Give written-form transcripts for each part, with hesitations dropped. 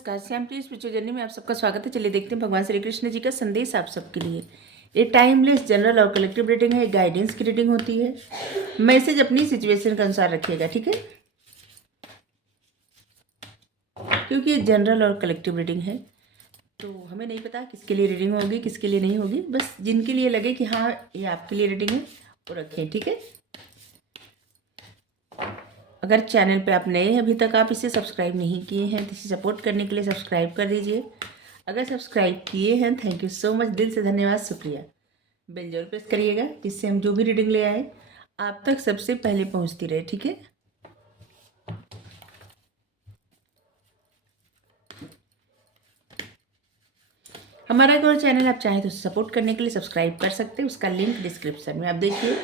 नमस्कार, श्याम प्रिय spiritual journey में आप सबका स्वागत है। चलिए देखते हैं भगवान श्री कृष्ण जी का संदेश आप सबके लिए। ये टाइमलेस जनरल और कलेक्टिव रीडिंग है, गाइडेंस की रीडिंग होती है। मैसेज अपनी सिचुएशन के अनुसार रखिएगा, ठीक है, क्योंकि ये जनरल और कलेक्टिव रीडिंग है तो हमें नहीं पता किसके लिए रीडिंग होगी किसके लिए नहीं होगी। बस जिनके लिए लगे कि हाँ ये आपके लिए रीडिंग है वो रखें, ठीक है। अगर चैनल पे आप नए हैं, अभी तक आप इसे सब्सक्राइब नहीं किए हैं तो इसे सपोर्ट करने के लिए सब्सक्राइब कर दीजिए। अगर सब्सक्राइब किए हैं, थैंक यू सो मच, दिल से धन्यवाद, शुक्रिया। बेल जरूर प्रेस करिएगा जिससे हम जो भी रीडिंग ले आए आप तक सबसे पहले पहुंचती रहे, ठीक है। हमारा एक और चैनल आप चाहें तो सपोर्ट करने के लिए सब्सक्राइब कर सकते हैं, उसका लिंक डिस्क्रिप्शन में आप देखिए।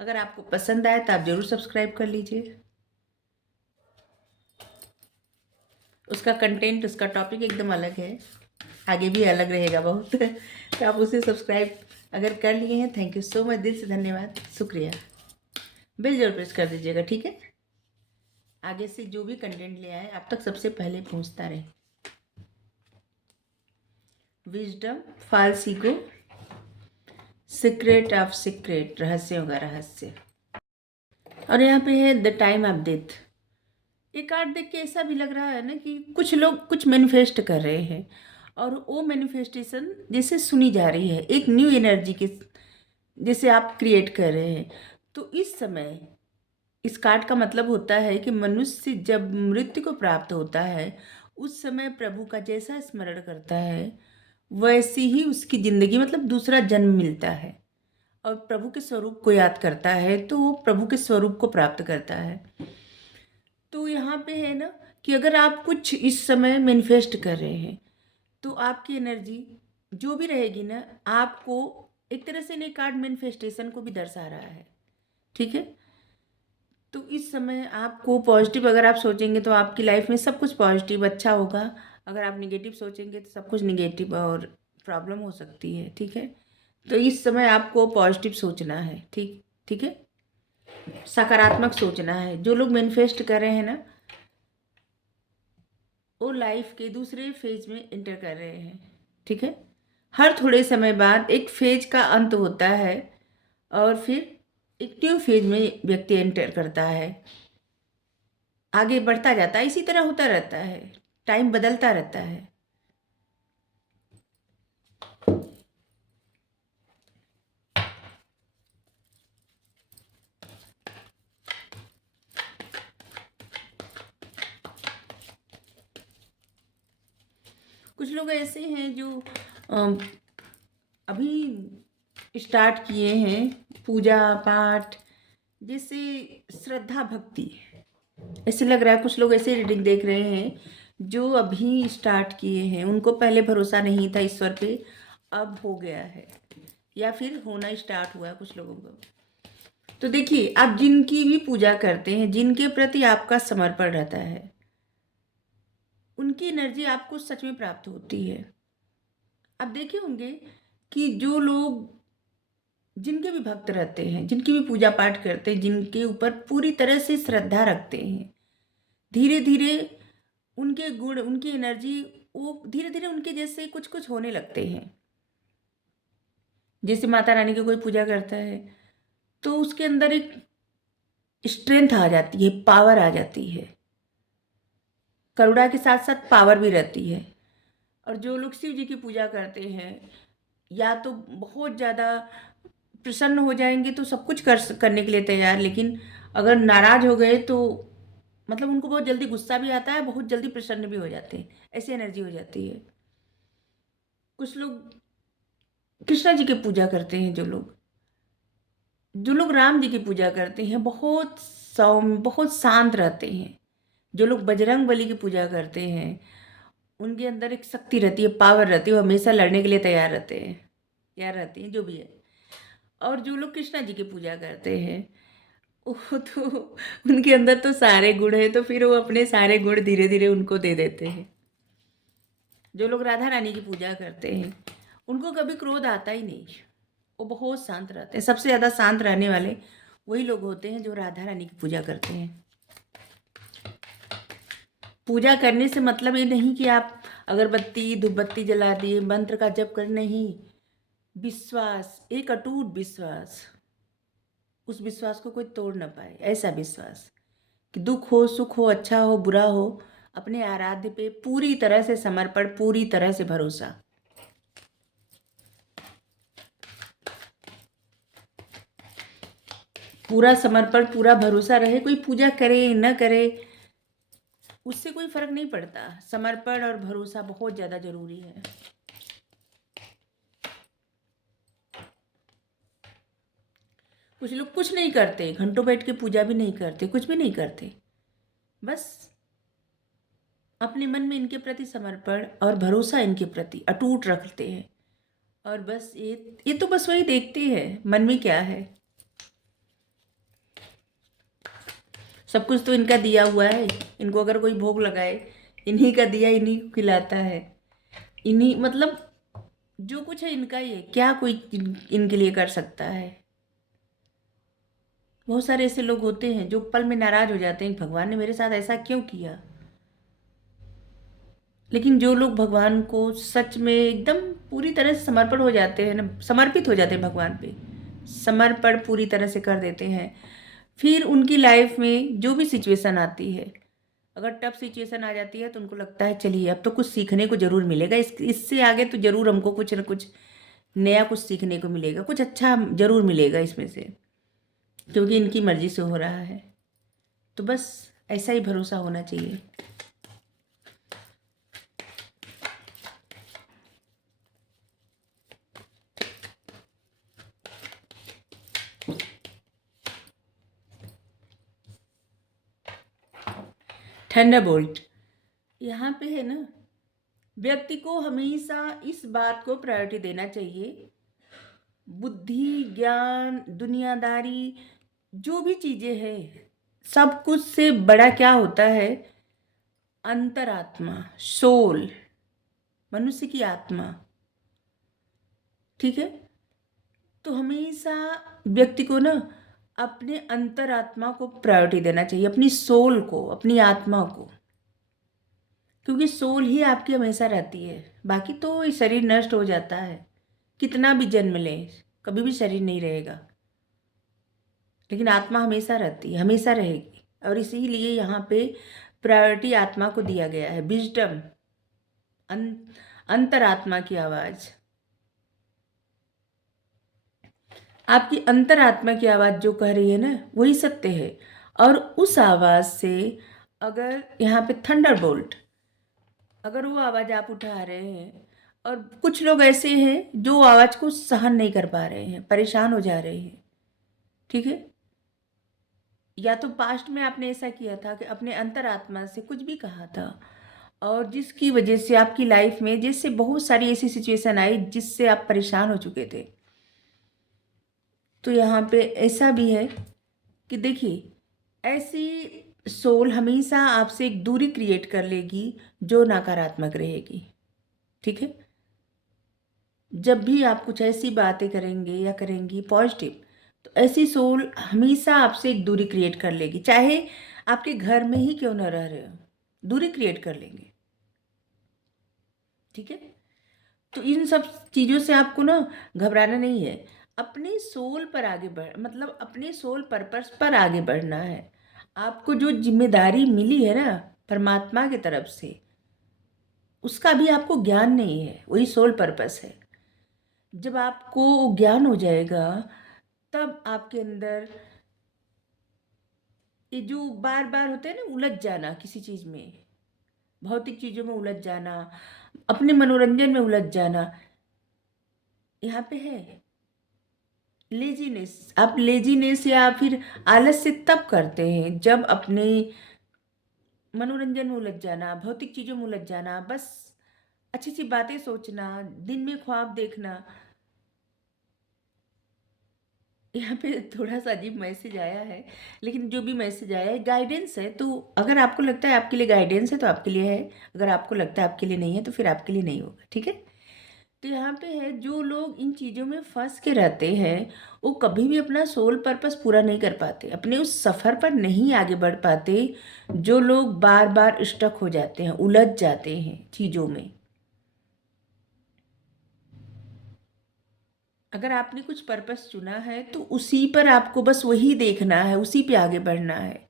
अगर आपको पसंद आए तो आप जरूर सब्सक्राइब कर लीजिए। उसका कंटेंट, उसका टॉपिक एकदम अलग है, आगे भी अलग रहेगा बहुत तो आप उसे सब्सक्राइब अगर कर लिए हैं, थैंक यू सो मच, दिल से धन्यवाद, शुक्रिया। बेल जरूर प्रेस कर दीजिएगा, ठीक है। आगे से जो भी कंटेंट ले आए आप तक सबसे पहले पहुंचता रहे। Wisdom, false ego, secret of secret, रहस्यों का रहस्य। और यहाँ पे है द टाइम ऑफ डेथ। ये कार्ड देख के ऐसा भी लग रहा है ना कि कुछ लोग कुछ मैनिफेस्ट कर रहे हैं और वो मैनिफेस्टेशन जैसे सुनी जा रही है, एक न्यू एनर्जी के जैसे आप क्रिएट कर रहे हैं। तो इस समय इस कार्ड का मतलब होता है कि मनुष्य जब मृत्यु को प्राप्त होता है उस समय प्रभु का जैसा स्मरण करता है वैसी ही उसकी जिंदगी मतलब दूसरा जन्म मिलता है और प्रभु के स्वरूप को याद करता है तो वो प्रभु के स्वरूप को प्राप्त करता है। तो यहाँ पे है ना कि अगर आप कुछ इस समय मैनिफेस्ट कर रहे हैं तो आपकी एनर्जी जो भी रहेगी ना, आपको एक तरह से नहीं, कार्ड मैनिफेस्टेशन को भी दर्शा रहा है, ठीक है। तो इस समय आपको पॉजिटिव अगर आप सोचेंगे तो आपकी लाइफ में सब कुछ पॉजिटिव अच्छा होगा। अगर आप निगेटिव सोचेंगे तो सब कुछ निगेटिव और प्रॉब्लम हो सकती है, ठीक है। तो इस समय आपको पॉजिटिव सोचना है, ठीक ठीक है, सकारात्मक सोचना है। जो लोग मैनिफेस्ट कर रहे हैं ना वो लाइफ के दूसरे फेज में एंटर कर रहे हैं, ठीक है। हर थोड़े समय बाद एक फेज का अंत होता है और फिर एक न्यू फेज में व्यक्ति एंटर करता है, आगे बढ़ता जाता है। इसी तरह होता रहता है, टाइम बदलता रहता है। कुछ लोग ऐसे हैं जो अम, अभी स्टार्ट किए हैं पूजा पाठ, जैसे श्रद्धा भक्ति, ऐसे लग रहा है। कुछ लोग ऐसे रीडिंग देख रहे हैं जो अभी स्टार्ट किए हैं, उनको पहले भरोसा नहीं था ईश्वर पे, अब हो गया है या फिर होना स्टार्ट हुआ है कुछ लोगों को। तो देखिए, आप जिनकी भी पूजा करते हैं, जिनके प्रति आपका समर्पण रहता है, उनकी एनर्जी आपको सच में प्राप्त होती है। आप देखे होंगे कि जो लोग जिनके भी भक्त रहते हैं, जिनकी भी पूजा पाठ करते हैं, जिनके ऊपर पूरी तरह से श्रद्धा रखते हैं, धीरे धीरे उनके गुण, उनकी एनर्जी, वो धीरे धीरे उनके जैसे कुछ कुछ होने लगते हैं। जैसे माता रानी की कोई पूजा करता है तो उसके अंदर एक स्ट्रेंथ आ जाती है, पावर आ जाती है, करुणा के साथ साथ पावर भी रहती है। और जो लोग शिव जी की पूजा करते हैं या तो बहुत ज़्यादा प्रसन्न हो जाएंगे तो सब कुछ करने के लिए तैयार, लेकिन अगर नाराज हो गए तो मतलब उनको बहुत जल्दी गुस्सा भी आता है, बहुत जल्दी प्रसन्न भी हो जाते हैं, ऐसी एनर्जी हो जाती है। कुछ लोग कृष्णा जी की पूजा करते हैं, जो लोग राम जी की पूजा करते हैं बहुत सौम्य, बहुत शांत रहते हैं। जो लोग बजरंग बली की पूजा करते हैं उनके अंदर एक शक्ति रहती है, पावर रहती है, वो हमेशा लड़ने के लिए तैयार रहते हैं, तैयार रहती हैं जो भी है। और जो लोग कृष्णा जी की पूजा करते हैं वो तो उनके अंदर तो सारे गुण हैं, तो फिर वो अपने सारे गुण धीरे धीरे उनको दे देते हैं। जो लोग राधा रानी की पूजा करते हैं उनको कभी क्रोध आता ही नहीं, वो बहुत शांत रहते हैं। सबसे ज़्यादा शांत रहने वाले वही लोग होते हैं जो राधा रानी की पूजा करते हैं। पूजा करने से मतलब ये नहीं कि आप अगरबत्ती धूपबत्ती जला दिए, मंत्र का जप कर, नहीं। विश्वास, एक अटूट विश्वास, उस विश्वास को कोई तोड़ ना पाए, ऐसा विश्वास कि दुख हो सुख हो, अच्छा हो बुरा हो, अपने आराध्य पे पूरी तरह से समर्पण, पूरी तरह से भरोसा। पूरा समर्पण, पूरा भरोसा रहे, कोई पूजा करे न करे उससे कोई फर्क नहीं पड़ता। समर्पण और भरोसा बहुत ज़्यादा जरूरी है। कुछ लोग कुछ नहीं करते, घंटों बैठ के पूजा भी नहीं करते, कुछ भी नहीं करते, बस अपने मन में इनके प्रति समर्पण और भरोसा इनके प्रति अटूट रखते हैं। और बस ये तो बस वही देखते हैं मन में क्या है। सब कुछ तो इनका दिया हुआ है, इनको अगर कोई भोग लगाए, इन्हीं का दिया इन्हीं को खिलाता है। इन्हीं मतलब जो कुछ है इनका ही है, क्या कोई इनके लिए कर सकता है। बहुत सारे ऐसे लोग होते हैं जो पल में नाराज हो जाते हैं, भगवान ने मेरे साथ ऐसा क्यों किया। लेकिन जो लोग भगवान को सच में एकदम पूरी तरह से समर्पण हो जाते हैं ना, समर्पित हो जाते हैं भगवान पे, समर्पण पूरी तरह से कर देते हैं, फिर उनकी लाइफ में जो भी सिचुएशन आती है, अगर टफ सिचुएशन आ जाती है तो उनको लगता है चलिए अब तो कुछ सीखने को ज़रूर मिलेगा, इससे आगे तो ज़रूर हमको कुछ ना कुछ नया कुछ सीखने को मिलेगा, कुछ अच्छा ज़रूर मिलेगा इसमें से, क्योंकि इनकी मर्ज़ी से हो रहा है। तो बस ऐसा ही भरोसा होना चाहिए। थंडरबोल्ट यहाँ पे है ना, व्यक्ति को हमेशा इस बात को प्रायोरिटी देना चाहिए, बुद्धि ज्ञान दुनियादारी जो भी चीज़ें हैं सब कुछ से बड़ा क्या होता है, अंतरात्मा, सोल, मनुष्य की आत्मा। ठीक है, तो हमेशा व्यक्ति को ना अपने अंतरात्मा को प्रायोरिटी देना चाहिए, अपनी सोल को, अपनी आत्मा को, क्योंकि सोल ही आपकी हमेशा रहती है। बाकी तो ये शरीर नष्ट हो जाता है, कितना भी जन्म ले कभी भी शरीर नहीं रहेगा, लेकिन आत्मा हमेशा रहती है, हमेशा रहेगी। और इसीलिए यहाँ पे प्रायोरिटी आत्मा को दिया गया है, विजडम, अंतरात्मा की आवाज़। आपकी अंतरात्मा की आवाज़ जो कह रही है ना वही सत्य है। और उस आवाज़ से अगर यहाँ पे थंडरबोल्ट, अगर वो आवाज़ आप उठा रहे हैं, और कुछ लोग ऐसे हैं जो आवाज़ को सहन नहीं कर पा रहे हैं, परेशान हो जा रहे हैं, ठीक है, या तो पास्ट में आपने ऐसा किया था कि अपने अंतरात्मा से कुछ भी कहा था, और जिसकी वजह से आपकी लाइफ में जैसे बहुत सारी ऐसी सिचुएशन आई जिससे आप परेशान हो चुके थे। तो यहाँ पे ऐसा भी है कि देखिए, ऐसी सोल हमेशा आपसे एक दूरी क्रिएट कर लेगी जो नकारात्मक रहेगी। ठीक है, जब भी आप कुछ ऐसी बातें करेंगे या करेंगी पॉजिटिव, तो ऐसी सोल हमेशा आपसे एक दूरी क्रिएट कर लेगी, चाहे आपके घर में ही क्यों ना रह रहे हो, दूरी क्रिएट कर लेंगे। ठीक है, तो इन सब चीज़ों से आपको ना घबराना नहीं है, अपने सोल पर आगे बढ़, मतलब अपने सोल पर्पस पर आगे बढ़ना है। आपको जो जिम्मेदारी मिली है ना परमात्मा की तरफ से, उसका भी आपको ज्ञान नहीं है, वही सोल पर्पस है। जब आपको ज्ञान हो जाएगा तब आपके अंदर ये जो बार बार होते हैं ना, उलझ जाना किसी चीज़ में, भौतिक चीज़ों में उलझ जाना, अपने मनोरंजन में उलझ जाना, यहाँ पे है लेजीनेस। आप लेजीनेस या फिर आलस से तब करते हैं जब अपने मनोरंजन में उलझ जाना, भौतिक चीज़ों में उलझ जाना, बस अच्छी अच्छी बातें सोचना, दिन में ख्वाब देखना। यहाँ पे थोड़ा सा अजीब मैसेज आया है, लेकिन जो भी मैसेज आया है गाइडेंस है, तो अगर आपको लगता है आपके लिए गाइडेंस है तो आपके लिए है, अगर आपको लगता है आपके लिए नहीं है तो फिर आपके लिए नहीं होगा। ठीक है, तो यहाँ पे है, जो लोग इन चीज़ों में फंस के रहते हैं वो कभी भी अपना सोल पर्पस पूरा नहीं कर पाते, अपने उस सफ़र पर नहीं आगे बढ़ पाते। जो लोग बार बार स्टक हो जाते हैं, उलझ जाते हैं चीज़ों में। अगर आपने कुछ पर्पस चुना है तो उसी पर आपको बस वही देखना है, उसी पे आगे बढ़ना है।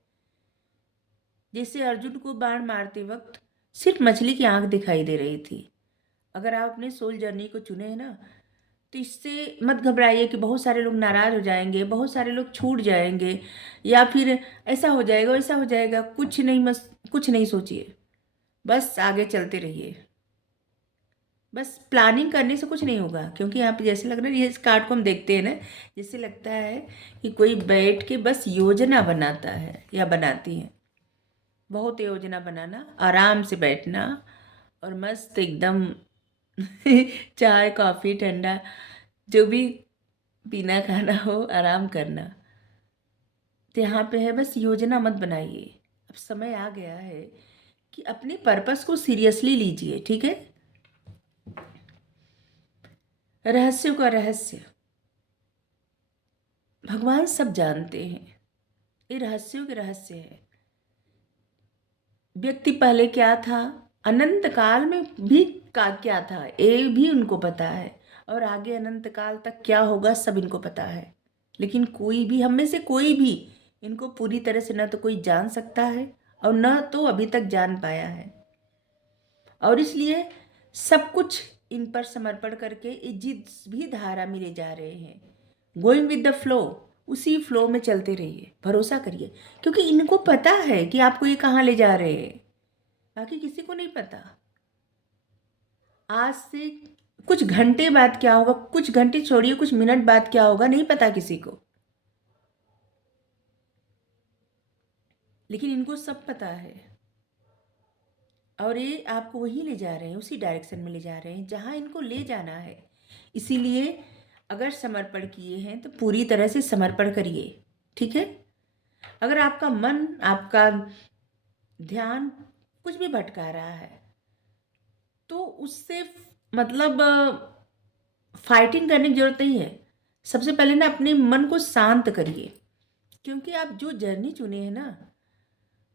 जैसे अर्जुन को बाण मारते वक्त सिर्फ मछली की आंख दिखाई दे रही थी। अगर आप अपने सोल जर्नी को चुने हैं ना, तो इससे मत घबराइए कि बहुत सारे लोग नाराज हो जाएंगे, बहुत सारे लोग छूट जाएंगे, या फिर ऐसा हो जाएगा वैसा हो जाएगा। कुछ नहीं, मस कुछ नहीं सोचिए, बस आगे चलते रहिए। बस प्लानिंग करने से कुछ नहीं होगा, क्योंकि यहाँ पे जैसे लग रहा है, ये इस कार्ड को हम देखते हैं ना, जैसे लगता है कि कोई बैठ के बस योजना बनाता है या बनाती है। बहुत योजना बनाना, आराम से बैठना और मस्त एकदम चाय कॉफ़ी ठंडा जो भी पीना खाना हो, आराम करना। तो यहाँ पे है, बस योजना मत बनाइए। अब समय आ गया है कि अपने पर्पस को सीरियसली लीजिए, ठीक है। रहस्यों का रहस्य भगवान सब जानते हैं, ये रहस्यों के रहस्य है। व्यक्ति पहले क्या था, अनंत काल में भी का क्या था, ये भी उनको पता है, और आगे अनंत काल तक क्या होगा सब इनको पता है। लेकिन कोई भी, हम में से कोई भी इनको पूरी तरह से न तो कोई जान सकता है और न तो अभी तक जान पाया है। और इसलिए सब कुछ इन पर समर्पण करके ये जिस भी धारा में ले जा रहे हैं, गोइंग विद द फ्लो, उसी फ्लो में चलते रहिए, भरोसा करिए, क्योंकि इनको पता है कि आपको ये कहाँ ले जा रहे हैं, बाकी किसी को नहीं पता। आज से कुछ घंटे बाद क्या होगा, कुछ घंटे छोड़िए कुछ मिनट बाद क्या होगा, नहीं पता किसी को, लेकिन इनको सब पता है। और ये आपको वहीं ले जा रहे हैं, उसी डायरेक्शन में ले जा रहे हैं जहाँ इनको ले जाना है। इसीलिए अगर समर्पण किए हैं तो पूरी तरह से समर्पण करिए, ठीक है। अगर आपका मन, आपका ध्यान कुछ भी भटका रहा है तो उससे मतलब फाइटिंग करने की जरूरत नहीं है। सबसे पहले ना अपने मन को शांत करिए, क्योंकि आप जो जर्नी चुने हैं ना,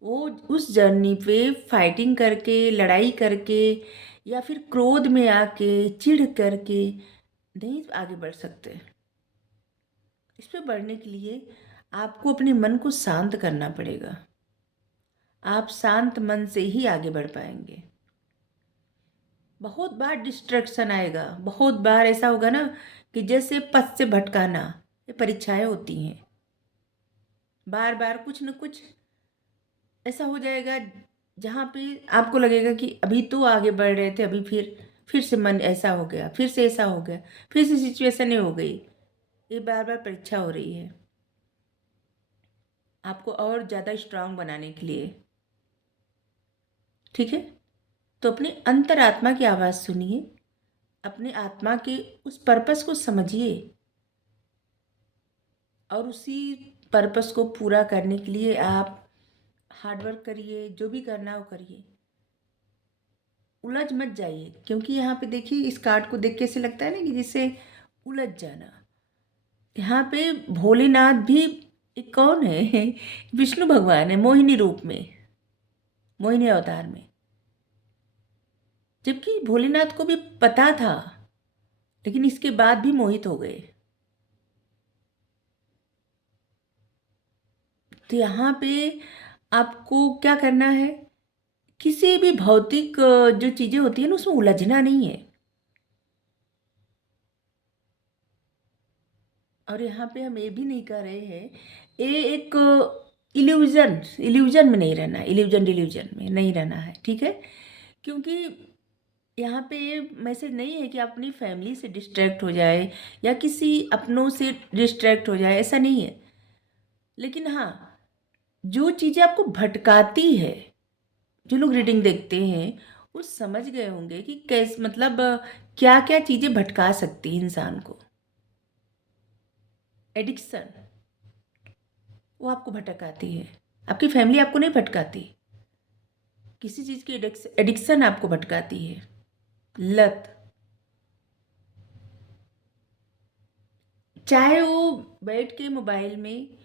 वो उस जर्नी पे फाइटिंग करके, लड़ाई करके, या फिर क्रोध में आके, चिढ़ करके नहीं आगे बढ़ सकते। इस पे बढ़ने के लिए आपको अपने मन को शांत करना पड़ेगा। आप शांत मन से ही आगे बढ़ पाएंगे। बहुत बार डिस्ट्रैक्शन आएगा, बहुत बार ऐसा होगा ना कि जैसे पथ से भटकाना, ये परीक्षाएं होती हैं। बार बार कुछ न कुछ ऐसा हो जाएगा जहाँ पे आपको लगेगा कि अभी तो आगे बढ़ रहे थे, अभी फिर से मन ऐसा हो गया, फिर से ऐसा हो गया, फिर से सिचुएशन हो गई। ये बार बार परीक्षा हो रही है आपको और ज़्यादा स्ट्रांग बनाने के लिए, ठीक है। तो अपने अंतरात्मा की आवाज़ सुनिए, अपने आत्मा के उस पर्पस को समझिए, और उसी पर्पस को पूरा करने के लिए आप हार्डवर्क करिए, जो भी करना हो करिए। उलझ मत जाइए, क्योंकि यहाँ पे देखिए, इस कार्ड को देख के ऐसे लगता है ना कि जिससे उलझ जाना। यहाँ पे भोलेनाथ भी एक कौन है विष्णु भगवान है, मोहिनी रूप में, मोहिनी अवतार में। जबकि भोलेनाथ को भी पता था, लेकिन इसके बाद भी मोहित हो गए। तो यहाँ पे आपको क्या करना है, किसी भी भौतिक जो चीज़ें होती है ना, उसमें उलझना नहीं है। और यहाँ पे हम ये भी नहीं कर रहे हैं, ये एक इल्यूजन में नहीं रहना, डिल्यूजन में नहीं रहना है, ठीक है। क्योंकि यहाँ पे ये मैसेज नहीं है कि आप अपनी फैमिली से डिस्ट्रैक्ट हो जाए या किसी अपनों से डिस्ट्रैक्ट हो जाए, ऐसा नहीं है। लेकिन हाँ, जो चीज़ें आपको भटकाती है, जो लोग रीडिंग देखते हैं वो समझ गए होंगे कि कैसे, मतलब क्या क्या चीज़ें भटका सकती है इंसान को। एडिक्शन, वो आपको भटकाती है, आपकी फैमिली आपको नहीं भटकाती। किसी चीज़ की एडिक्शन आपको भटकाती है, लत, चाहे वो बैठ के मोबाइल में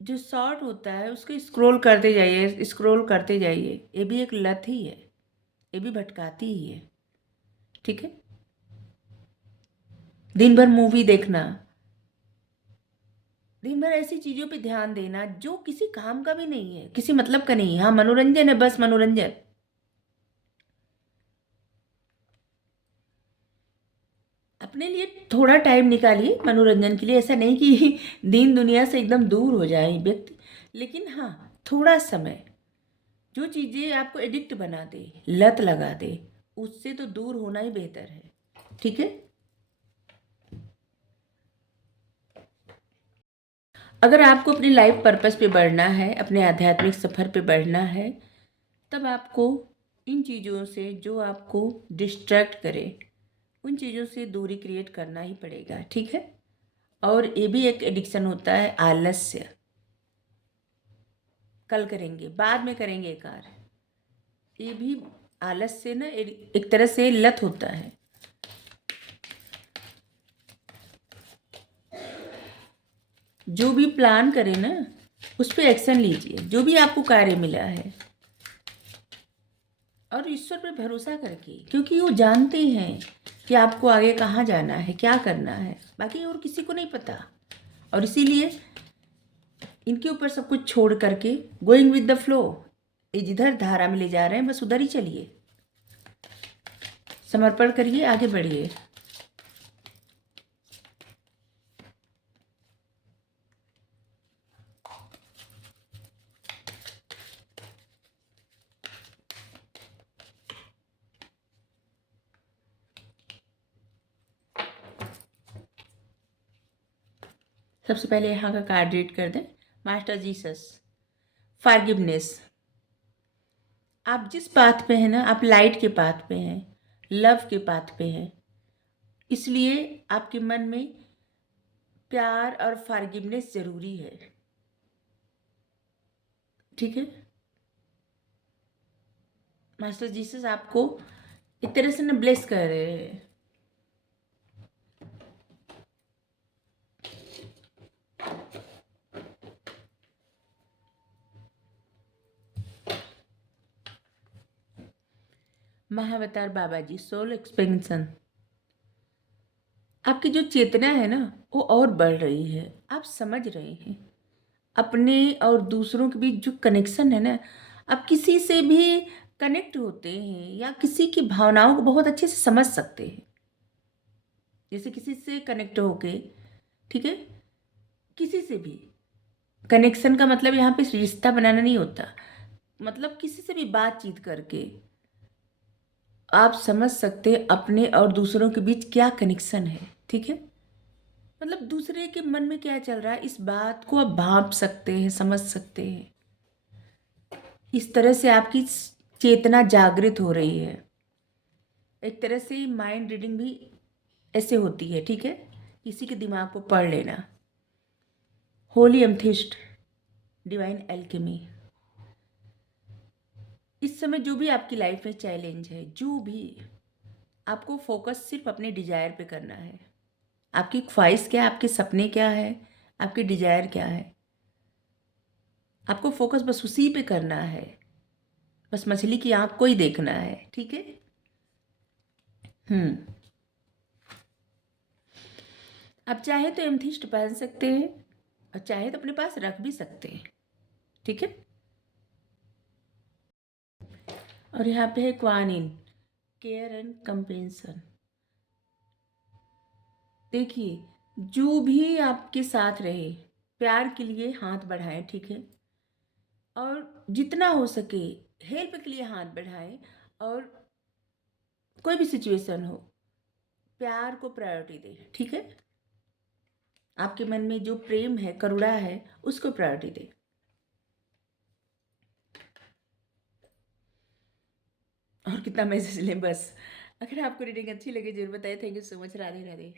जो शॉर्ट होता है उसको स्क्रॉल करते जाइए, ये भी एक लत ही है, ये भी भटकाती ही है। ठीक है, दिन भर मूवी देखना, दिन भर ऐसी चीज़ों पे ध्यान देना जो किसी काम का भी नहीं है, किसी मतलब का नहीं है। हाँ, मनोरंजन है, बस मनोरंजन। अपने लिए थोड़ा टाइम निकालिए मनोरंजन के लिए, ऐसा नहीं कि दीन दुनिया से एकदम दूर हो जाए व्यक्ति, लेकिन हाँ, थोड़ा समय, जो चीज़ें आपको एडिक्ट बना दे, लत लगा दे, उससे तो दूर होना ही बेहतर है। ठीक है, अगर आपको अपनी लाइफ पर्पस पे बढ़ना है, अपने आध्यात्मिक सफ़र पे बढ़ना है, तब आपको इन चीज़ों से, जो आपको डिस्ट्रैक्ट करे, उन चीज़ों से दूरी क्रिएट करना ही पड़ेगा। ठीक है, और ये भी एक एडिक्शन होता है, आलस्य। कल करेंगे, बाद में करेंगे कार्य, ये भी आलस्य ना एक तरह से लत होता है। जो भी प्लान करें ना, उस पर एक्शन लीजिए, जो भी आपको कार्य मिला है, और ईश्वर पे भरोसा करके, क्योंकि वो जानते हैं कि आपको आगे कहाँ जाना है, क्या करना है, बाकी और किसी को नहीं पता। और इसीलिए इनके ऊपर सब कुछ छोड़ करके गोइंग विद द फ्लो, ये जिधर धारा में ले जा रहे हैं बस उधर ही चलिए, समर्पण करिए, आगे बढ़िए। सबसे पहले यहाँ का कार्ड रीड कर दें। Master Jesus, forgiveness. आप जिस पाथ पे हैं ना, आप लाइट के पाथ पे हैं, लव के पाथ पे हैं, इसलिए आपके मन में प्यार और फॉरगिवनेस जरूरी है। ठीक है, मास्टर जीसस आपको एक तरह से ना ब्लेस कर रहे हैं। महाअवतार बाबा जी, सोल एक्सपेंशन। आपकी जो चेतना है ना, वो और बढ़ रही है, आप समझ रहे हैं अपने और दूसरों के बीच जो कनेक्शन है ना, आप किसी से भी कनेक्ट होते हैं या किसी की भावनाओं को बहुत अच्छे से समझ सकते हैं। जैसे किसी से कनेक्ट होके, ठीक है, किसी से भी कनेक्शन का मतलब यहाँ पे रिश्ता बनाना नहीं होता, मतलब किसी से भी बातचीत करके आप समझ सकते हैं अपने और दूसरों के बीच क्या कनेक्शन है। ठीक है, मतलब दूसरे के मन में क्या चल रहा है, इस बात को आप भांप सकते हैं, समझ सकते हैं। इस तरह से आपकी चेतना जागृत हो रही है। एक तरह से माइंड रीडिंग भी ऐसे होती है। ठीक है, किसी के दिमाग को पढ़ लेना। Holy amethyst, divine alchemy. इस समय जो भी आपकी लाइफ में चैलेंज है, जो भी, आपको फोकस सिर्फ अपने डिजायर पे करना है। आपकी ख्वाहिश क्या है, आपके सपने क्या है, आपकी डिजायर क्या है, आपको फोकस बस उसी पे करना है। बस मछली की आँख को ही देखना है। ठीक है, हम्म। आप चाहे तो एमथिस्ट पहन सकते हैं, और चाहे तो अपने पास रख भी सकते हैं। ठीक है, और यहाँ पे है क्वान इन, केयर एंड कंपेंशन। देखिए, जो भी आपके साथ रहे, प्यार के लिए हाथ बढ़ाएं। ठीक है, और जितना हो सके हेल्प के लिए हाथ बढ़ाएं, और कोई भी सिचुएशन हो, प्यार को प्रायोरिटी दें। ठीक है, आपके मन में जो प्रेम है, करुणा है, उसको प्रायोरिटी दें। और कितना मैसेज लें बस। अगर आपको रीडिंग अच्छी लगे जरूर बताइए। Thank you so much. Radhe Radhe.